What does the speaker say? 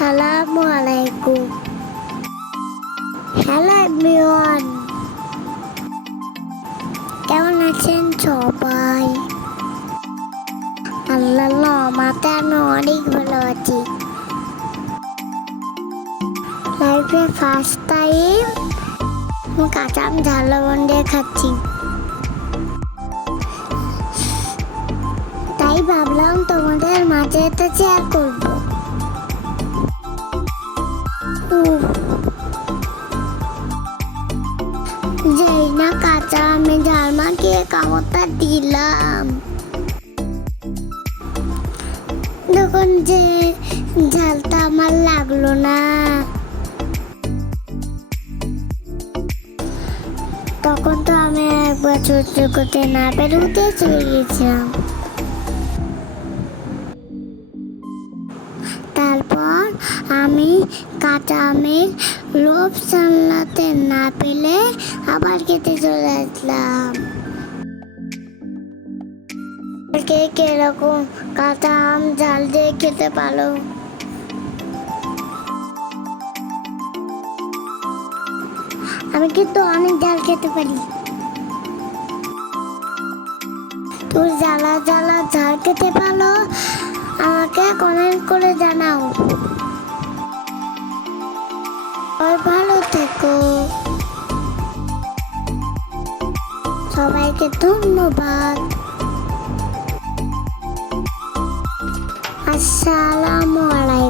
আসসালামু আলাইকুম। Hello everyone, কেমন আছেন সবাই? আল্লাহর রহমতে আমি অনেক ভালো আছি। লাইফে ফার্স্ট টাইম কাঁচা আম ঝাল লবণ দিয়ে খাচ্ছি, তাই ভাবলাম তোমাদের মাঝে এটা শেয়ার করবো। যেই না কাঁচা আমে ঝাল মাখিয়ে কামড়টা দিলাম, তখন যে ঝালটা আমার লাগলো না, তখন তো আমি একবার সহ্য করতে না পেরে উঠে চলে গেছিলাম। তারপর আমি কাঁচা আমের লোভ সামলাতে না পেলে আবার খেতে চলে আসলাম। কে কিরকম কাঁচা আম ঝাল দিয়ে খেতে পারো? আমি কিন্তু অনেক ঝাল খেতে পারি। তুই জ্বালা জ্বালা ঝাল খেতে পারো? আমাকে কমেন্ট করে জানাও। ভালো থেকো, সবাইকে ধন্যবাদ। আসসালামু আলাইকুম।